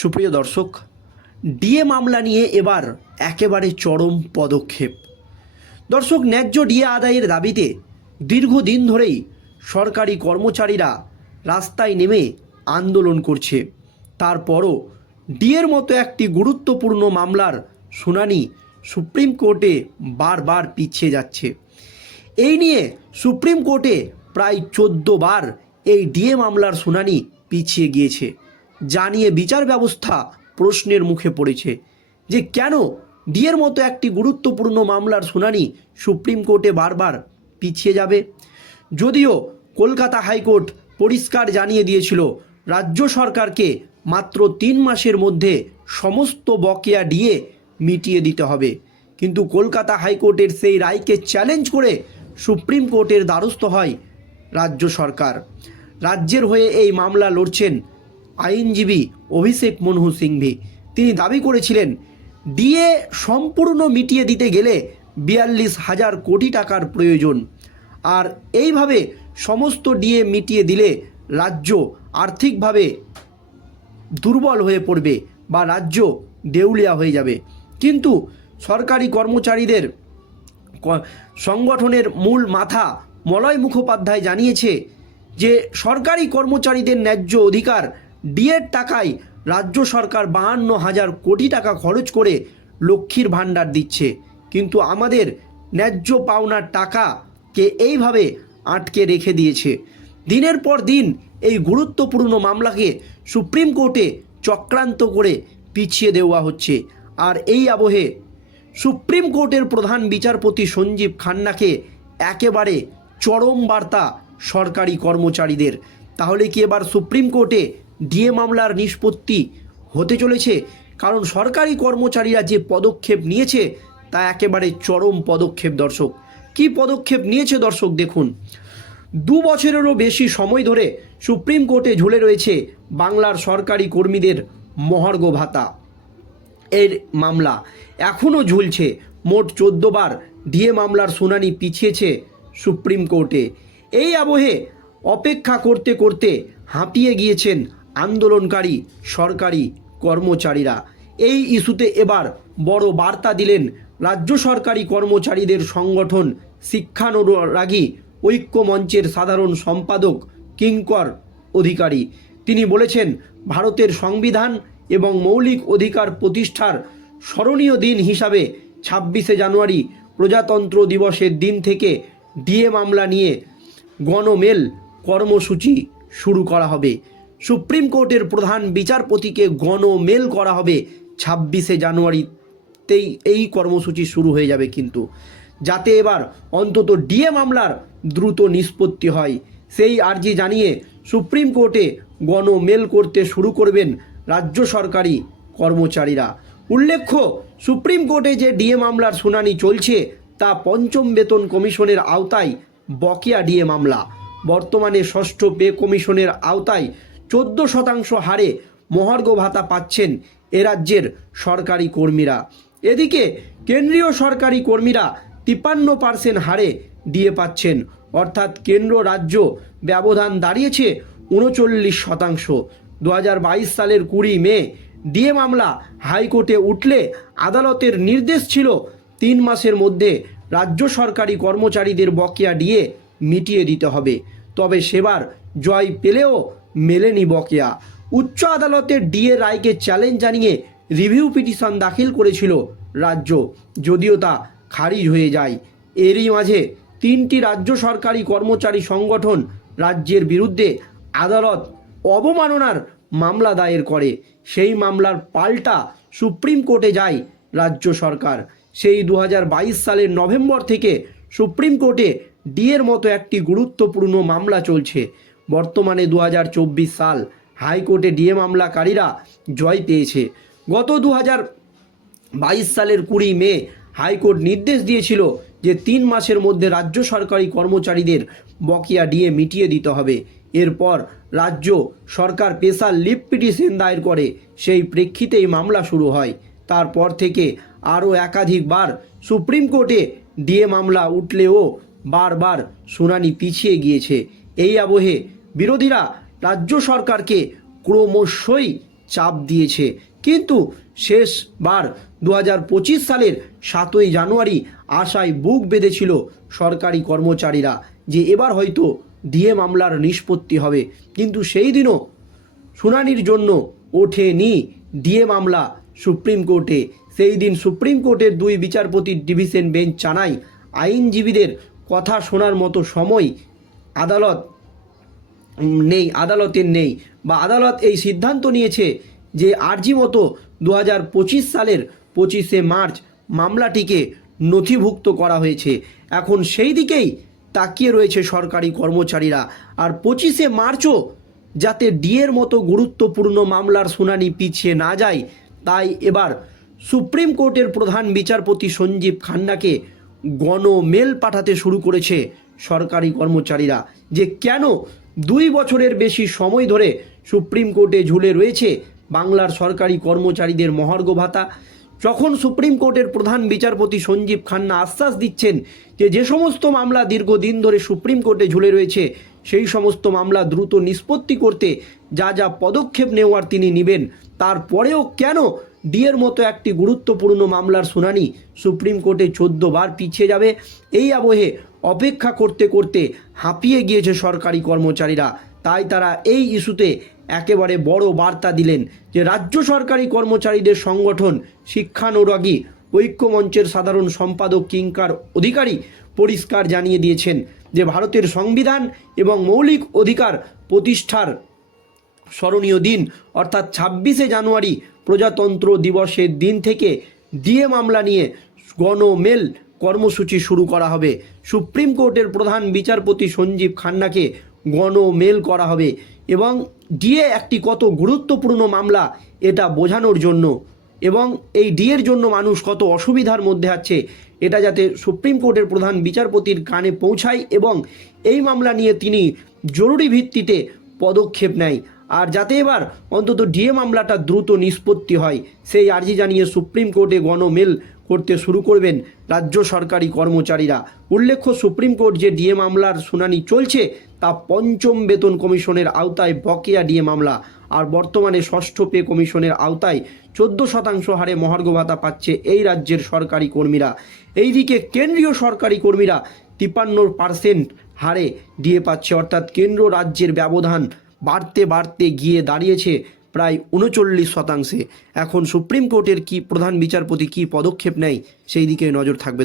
সুপ্রিয় দর্শক, ডিএ মামলা নিয়ে এবার একেবারে চরম পদক্ষেপ। দর্শক, ন্যায্য ডিএ আদায়ের দাবিতে দীর্ঘদিন ধরেই সরকারি কর্মচারীরা রাস্তায় নেমে আন্দোলন করছে। তারপরও ডিএর মতো একটি গুরুত্বপূর্ণ মামলার শুনানি সুপ্রিম কোর্টে বারবার পিছিয়ে যাচ্ছে। এই নিয়ে সুপ্রিম কোর্টে প্রায় চোদ্দ বার এই ডিএ মামলার শুনানি পিছিয়ে গিয়েছে। যা নিয়ে বিচার ব্যবস্থা প্রশ্নের মুখে পড়েছে যে কেন ডিএর মতো একটি গুরুত্বপূর্ণ মামলার শুনানি সুপ্রিম কোর্টে বারবার পিছিয়ে যাবে? যদিও কলকাতা হাইকোর্ট পরিষ্কার জানিয়ে দিয়েছিল, রাজ্য সরকারকে মাত্র তিন মাসের মধ্যে সমস্ত বকেয়া ডিএ মিটিয়ে দিতে হবে। কিন্তু কলকাতা হাইকোর্টের সেই রায়কে চ্যালেঞ্জ করে সুপ্রিম কোর্টের দ্বারস্থ হয় রাজ্য সরকার। রাজ্যের হয়ে এই মামলা লড়ছেন আইনজীবী অভিষেক মনহু সিংভি। তিনি দাবি করেছিলেন, ডিএ সম্পূর্ণ মিটিয়ে দিতে গেলে বিয়াল্লিশ হাজার কোটি টাকার প্রয়োজন। আর এইভাবে সমস্ত ডিএ মিটিয়ে দিলে রাজ্য আর্থিকভাবে দুর্বল হয়ে পড়বে বা রাজ্য দেউলিয়া হয়ে যাবে। কিন্তু সরকারি কর্মচারীদের সংগঠনের মূল মাথা মলয় মুখোপাধ্যায় জানিয়েছে যে, সরকারি কর্মচারীদের ন্যায্য অধিকার ডিএর টাকায় রাজ্য সরকার বাহান্ন হাজার কোটি টাকা খরচ করে লক্ষ্মীর ভাণ্ডার দিচ্ছে। কিন্তু আমাদের ন্যায্য পাওনার টাকাকে এইভাবে আটকে রেখে দিয়েছে। দিনের পর দিন এই গুরুত্বপূর্ণ মামলাকে সুপ্রিম কোর্টে চক্রান্ত করে পিছিয়ে দেওয়া হচ্ছে। আর এই আবহে সুপ্রিম কোর্টের প্রধান বিচারপতি সঞ্জীব খান্নাকে একেবারে চরম বার্তা সরকারি কর্মচারীদের। তাহলে কি এবার সুপ্রিম কোর্টে ডিএ মামলার নিষ্পত্তি হতে চলেছে, কারণ সরকারি কর্মচারীরা যে পদক্ষেপ নিয়েছে তা একেবারে চরম পদক্ষেপ, দর্শক। কি পদক্ষেপ নিয়েছে, দর্শক, দেখুন। দু বছরেরও বেশি সময় ধরে সুপ্রিম কোর্টে ঝুলে রয়েছে বাংলার সরকারি কর্মীদের মহার্ঘ ভাতা। এর মামলা এখনও ঝুলছে। মোট চোদ্দ বার ডিএ মামলার শুনানি পিছিয়েছে সুপ্রিম কোর্টে। এই আবহে অপেক্ষা করতে করতে হাঁপিয়ে গিয়েছেন আন্দোলনকারী, সরকারি কর্মচারীরা। এই ইস্যুতে এবার বড় বার্তা দিলেন রাজ্য সরকারি কর্মচারীদের সংগঠন শিক্ষানুরাগী ঐক্য মঞ্চের সাধারণ সম্পাদক কিঙ্কর অধিকারী। তিনি বলেছেন, ভারতের সংবিধান এবং মৌলিক অধিকার প্রতিষ্ঠার স্মরণীয় দিন হিসাবে ছাব্বিশে জানুয়ারি প্রজাতন্ত্র দিবসের দিন থেকে ডিএ মামলা নিয়ে গণমেল কর্মসূচি শুরু করা হবে। সুপ্রিম কোর্টের প্রধান বিচারপতিকে গণমেল করা হবে ছাব্বিশে জানুয়ারিতেই এই কর্মসূচি শুরু হয়ে যাবে কিন্তু। যাতে এবার অন্তত ডিএ মামলার দ্রুত নিষ্পত্তি হয়। সেই আর্জি জানিয়ে সুপ্রিম কোর্টে গণমেল করতে শুরু করবেন রাজ্য সরকারি কর্মচারীরা। উল্লেখ্য, সুপ্রিম কোর্টে যে ডিএ মামলার শুনানি চলছে, তা পঞ্চম বেতন কমিশনের আওতায় বকেয়া ডিএ মামলা। বর্তমানে ষষ্ঠ পে কমিশনের আওতায় চোদ্দ শতাংশ হারে মহার্ঘ ভাতা পাচ্ছেন এ রাজ্যের সরকারি কর্মীরা। এদিকে কেন্দ্রীয় সরকারি কর্মীরা তিপ্পান্ন পার্সেন্ট হারে দিয়ে পাচ্ছেন। অর্থাৎ কেন্দ্র রাজ্য ব্যবধান দাঁড়িয়েছে উনচল্লিশ শতাংশ। দু হাজার বাইশ সালের কুড়ি মে ডিএ মামলা হাইকোর্টে উঠলে আদালতের নির্দেশ ছিল তিন মাসের মধ্যে রাজ্য সরকারি কর্মচারীদের বকেয়া ডিএ মিটিয়ে দিতে হবে। তবে সেবার জয় পেলেও মেলেনি বকেয়া। উচ্চ আদালতের ডিএ রায়কে চ্যালেঞ্জ জানিয়ে রিভিউ পিটিশন দাখিল করেছিল রাজ্য। যদিও তা খারিজ হয়ে যায়। এরই মাঝে তিনটি রাজ্য সরকারি কর্মচারী সংগঠন রাজ্যের বিরুদ্ধে আদালত অবমাননার মামলা দায়ের করে। সেই মামলার পাল্টা সুপ্রিম কোর্টে যায় রাজ্য সরকার। সেই দু হাজার বাইশ সালের নভেম্বর থেকে সুপ্রিম কোর্টে ডিএর মতো একটি গুরুত্বপূর্ণ মামলা চলছে। বর্তমানে দু হাজার চব্বিশ সাল হাইকোর্টে ডিএ মামলাকারীরা জয় পেয়েছে। গত দু বাইশ সালের কুড়ি মে হাইকোর্ট নির্দেশ দিয়েছিল যে তিন মাসের মধ্যে রাজ্য সরকারি কর্মচারীদের বকেয়া ডিএ মিটিয়ে দিতে হবে। এরপর রাজ্য সরকার স্পেশাল লিভ পিটিশন দায়ের করে। সেই প্রেক্ষিতেই মামলা শুরু হয়। তারপর থেকে আরও একাধিকবার সুপ্রিম কোর্টে ডিএ মামলা উঠলেও বারবার শুনানি পিছিয়ে গিয়েছে। এই আবহে বিরোধীরা রাজ্য সরকারকে ক্রমশই চাপ দিয়েছে। কিন্তু শেষবার দু হাজার পঁচিশ সালের সাতই জানুয়ারি আশায় বুক বেঁধেছিল সরকারি কর্মচারীরা যে এবার হয়তো ডিএ মামলার নিষ্পত্তি হবে। কিন্তু সেই দিনও শুনানির জন্য ওঠেনি ডিএ মামলা সুপ্রিম কোর্টে। সেই দিন সুপ্রিম কোর্টের দুই বিচারপতির ডিভিশন বেঞ্চ জানায়, আইনজীবীদের কথা শোনার মতো সময় আদালত নেই আদালতের নেই বা আদালত এই সিদ্ধান্ত নিয়েছে যে আরজি মতো দু হাজার পঁচিশ সালের পঁচিশে মার্চ মামলাটিকে নথিভুক্ত করা হয়েছে। এখন সেই দিকেই তাকিয়ে রয়েছে সরকারি কর্মচারীরা। আর পঁচিশে মার্চও যাতে ডিএর মতো গুরুত্বপূর্ণ মামলার শুনানি পিছিয়ে না যায়, তাই এবার সুপ্রিম কোর্টের প্রধান বিচারপতি সঞ্জীব খান্নাকে গণমেল পাঠাতে শুরু করেছে সরকারি কর্মচারীরা। যে কেন দুই বছরের বেশি সময় ধরে সুপ্রিম কোর্টে ঝুলে রয়েছে বাংলার সরকারি কর্মচারীদের মহার্ঘ ভাতা। যখন সুপ্রিম কোর্টের প্রধান বিচারপতি সঞ্জীব খান্না আশ্বাস দিচ্ছেন যে যে সমস্ত মামলা দীর্ঘদিন ধরে সুপ্রিম কোর্টে ঝুলে রয়েছে, সেই সমস্ত মামলা দ্রুত নিষ্পত্তি করতে যা যা পদক্ষেপ নেওয়ার তিনি নেবেন, তারপরেও কেন ডিএর মতো একটি গুরুত্বপূর্ণ মামলার শুনানি সুপ্রিম কোর্টে চোদ্দ বার পিছিয়ে যাবে। এই আবহে অপেক্ষা করতে করতে হাঁপিয়ে গিয়েছে সরকারি কর্মচারীরা। তাই তারা এই ইস্যুতে একেবারে বড় বার্তা দিলেন যে, রাজ্য সরকারি কর্মচারীদের সংগঠন শিক্ষানুরাগী ঐক্যমঞ্চের সাধারণ সম্পাদক কিঙ্কার অধিকারী পরিষ্কার জানিয়ে দিয়েছেন যে, ভারতের সংবিধান এবং মৌলিক অধিকার প্রতিষ্ঠার স্মরণীয় দিন, অর্থাৎ ছাব্বিশে জানুয়ারি প্রজাতন্ত্র দিবসের দিন থেকে ডিএ মামলা নিয়ে গণমেল কর্মসূচি শুরু করা হবে। সুপ্রিম কোর্টের প্রধান বিচারপতি সঞ্জীব খান্নাকে গণমেল করা হবে এবং ডিএ একটি কত গুরুত্বপূর্ণ মামলা, এটা বোঝানোর জন্য। এবং এই ডিএর জন্য মানুষ কত অসুবিধার মধ্যে আছে, এটা যাতে সুপ্রিম কোর্টের প্রধান বিচারপতির কানে পৌঁছায় এবং এই মামলা নিয়ে তিনি জরুরি ভিত্তিতে পদক্ষেপ নেয়। আর যাতে এবার অন্তত ডিএ মামলাটা দ্রুত নিষ্পত্তি হয়, সেই আর্জি জানিয়ে সুপ্রিম কোর্টে গণমেল করতে শুরু করবেন রাজ্য সরকারি কর্মচারীরা। উল্লেখ্য, সুপ্রিম কোর্ট যে ডিএ মামলার শুনানি চলছে, তা পঞ্চম বেতন কমিশনের আওতায় বকেয়া ডিএ মামলা। আর বর্তমানে ষষ্ঠ পে কমিশনের আওতায় চোদ্দ শতাংশ হারে মহার্ঘ ভাতা পাচ্ছে এই রাজ্যের সরকারি কর্মীরা। এইদিকে কেন্দ্রীয় সরকারি কর্মীরা তিপ্পান্ন পার্সেন্ট হারে ডিএ পাচ্ছে, অর্থাৎ কেন্দ্র রাজ্যের ব্যবধান বাড়তে বাড়তে গিয়ে দাঁড়িয়েছে প্রায় উনচল্লিশ শতাংশে এখন সুপ্রিম কোর্টের কি প্রধান বিচারপতি কি পদক্ষেপ নেয়, সেই দিকে নজর থাকবে।